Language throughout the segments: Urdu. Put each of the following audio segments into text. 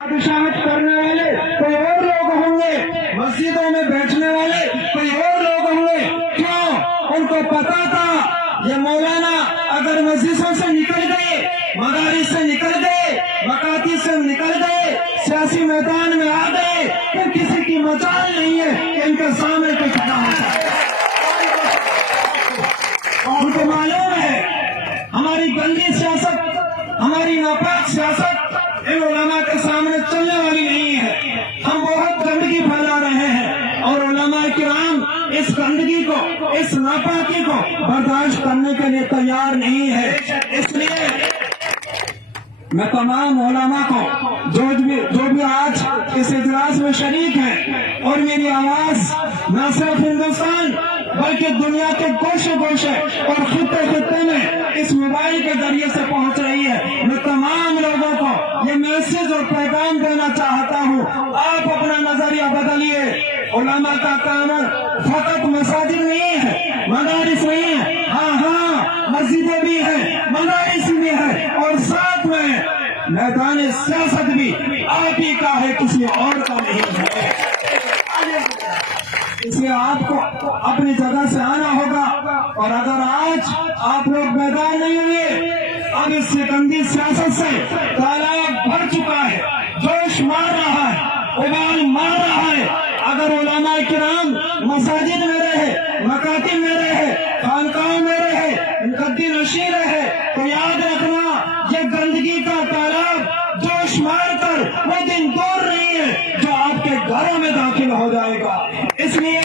شاہد کرنے والے کوئی اور لوگ ہوں گے، مسجدوں میں بیٹھنے والے کوئی اور لوگ ہوں گے. کیوں؟ ان کو پتا تھا یہ مولانا اگر مسجدوں سے نکل گئے، مدارس سے نکل گئے، مکاتب سے نکل گئے، سیاسی میدان میں آ گئے، پھر کسی کی مجال نہیں ہے کہ ان کے سامنے کچھ کھڑا ہوتا ہے. ان کو معلوم ہے ہماری گندی سیاست، ہماری ناپاک سیاست ان علماء کے سامنے چلنے والی نہیں ہے. ہم بہت گندگی پھیلا رہے ہیں اور علماء کرام اس گندگی کو، اس ناپاکی کو برداشت کرنے کے لیے تیار نہیں ہے. اس لیے میں تمام علماء کو جو بھی آج اس اجلاس میں شریک ہیں، اور میری آواز نہ صرف ہندوستان بلکہ دنیا کے گوشے گوشے اور خطے خطے میں اس موبائل کے ذریعے سے پہنچ رہی ہے، میں تمام لوگوں کو یہ میسج اور پیغام دینا چاہتا ہوں. آپ اپنا نظریہ بدلیے. علماء کا کام فقط مساجد نہیں ہے، مدارس نہیں ہے. ہاں مسجدیں بھی ہیں، مدارس بھی ہیں، اور ساتھ میں میدان سیاست بھی آپ ہی کا ہے، کسی اور کا نہیں ہے. اس لیے آپ کو اپنی جگہ سے آنا ہوگا. اور اگر آج آپ لوگ میدان نہیں ہوئے، اب اس گندی سیاست سے تالاب بھر چکا ہے، جوش مار رہا ہے، ابال مار رہا ہے. اگر علماء کرام مساجد میں رہے، مکاتب میں رہے، خانقاہوں میں رہے، گدی نشین رہے، تو یاد رکھنا یہ گندگی کا تالاب جوش مار کر وہ دن دور نہیں ہے جو آپ کے گھروں میں داخل ہو جائے گا. اس لیے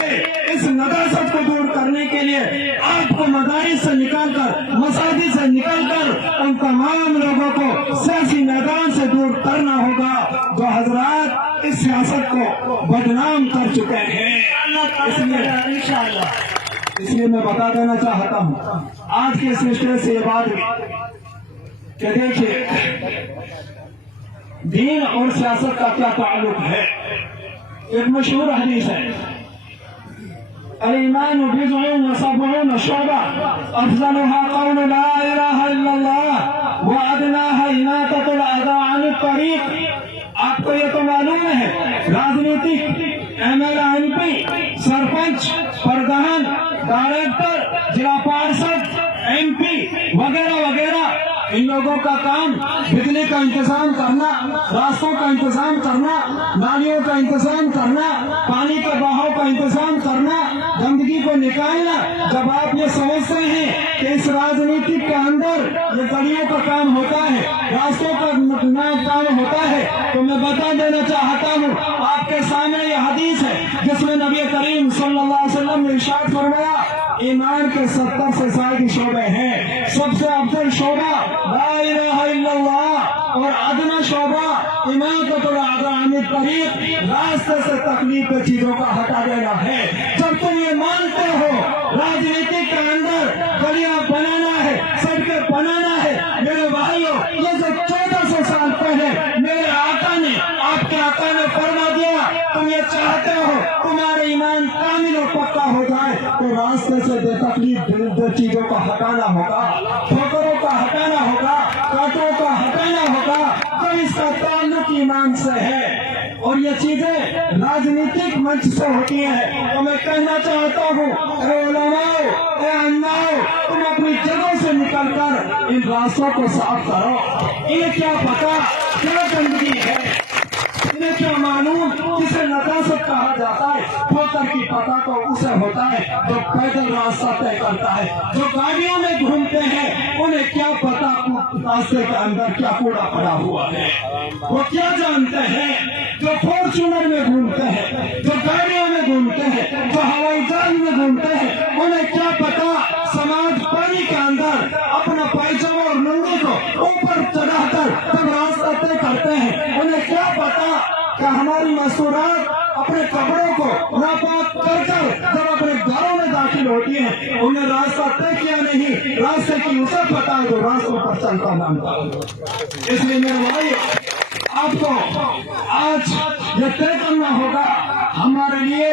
اس نجاست کو دور کرنے کے لیے آپ کو مدارس سے نکال کر، مساجد سے نکال کر ان تمام لوگوں کو سیاسی میدان سے دور کرنا ہوگا جو حضرات اس سیاست کو بدنام کر چکے ہیں. اس لیے میں بتا دینا چاہتا ہوں آج کے سلسلے سے یہ بات کہ دیکھیے دین اور سیاست کا کیا تعلق ہے. ایک مشہور حدیث ہے، الایمان بضع وسبعون شعبہ افضلها قول لا الہ الا اللہ وادناها اماطۃ الاذى عن الطریق. آپ کو یہ تو معلوم ہے راجنیتک M L M P, sarpanch, پردھان، ڈائریکٹر، ضلع پارشد، ایم پی وغیرہ وغیرہ، ان لوگوں کا کام بجلی کا انتظام کرنا، راستوں کا انتظام کرنا، نالیوں کا انتظام کرنا، پانی کے بہاؤ کا انتظام کرنا، گندگی کو نکالنا. جب آپ یہ سمجھتے ہیں کہ اس راجنیتی کے اندر یہ گلیوں کا کام ہوتا ہے، راستوں کا کام ہوتا ہے، تو میں بتا دینا چاہتا ہوں آپ کے سامنے یہ حدیث ہے جس میں نبی کریم صلی اللہ علیہ وسلم نے ارشاد فرمایا ایمان کے 70 سے زائد شعبے ہیں. سب سے افضل شعبہ لا الہ الا اللہ، اور ادنا شعبہ اماطۃ الاذى عن الطریق، راستے سے تکلیف کی چیزوں کا ہٹا دینا ہے. جب تم یہ مانتے ہو راجنیتی کے اندر گلیاں بنانا ہے، سڑکیں بنانا ہے، میرے بھائیوں یہ جو 1400 سال پہلے میرے آقا نے، آپ کے آقا نے فرما دیا تم یہ چاہتے ہو تمہارا ایمان کامل اور پکا ہو جائے تو راستے سے بے تکلیف چیزوں کا ہٹانا ہوگا، ٹھوکروں کا ہٹانا ہوگا، کانٹوں کا ہٹانا ہوگا. تو اس کا تعلق ایمان سے ہے اور یہ چیزیں راجنیتک منچ سے ہوتی ہیں. تو میں کہنا چاہتا ہوں اے علماء، اے اماؤ، تم اپنی جگہوں سے نکل کر ان راستوں کو صاف کرو. انہیں کیا پتا کیا گندگی ہے، انہیں کیا معلوم کسے نجاست کہا جاتا ہے. ٹھوکر کی پتہ تو اسے ہوتا ہے جو پیدل راستہ طے کرتا ہے. جو گاڑیوں میں گھومتے ہیں انہیں کیا پتا راستے کے اندر کیا کوڑا پڑا ہوا ہے، وہ کیا جانتے ہیں. جو فارچونر میں گھومتے ہیں، جو گاڑیوں میں گھومتے ہیں، جو ہوائی جہاز میں گھومتے ہیں، انہیں کیا پتا سماج پانی کے اندر اپنا پائجامہ اور لنگی کو اوپر چڑھا کر جب راستہ طے کرتے ہیں، انہیں کیا پتا کہ ہماری مستورات اپنے کپڑوں کو ناپاک کر کر جب اپنے گھروں میں داخل ہوتی ہیں انہیں راستہ طے کیا نہیں، راستے کی اسے پتا ہے جو راستوں پر چلتا مانتا. اس لیے میرے بھائی آپ کو آج یہ طے کرنا ہوگا ہمارے لیے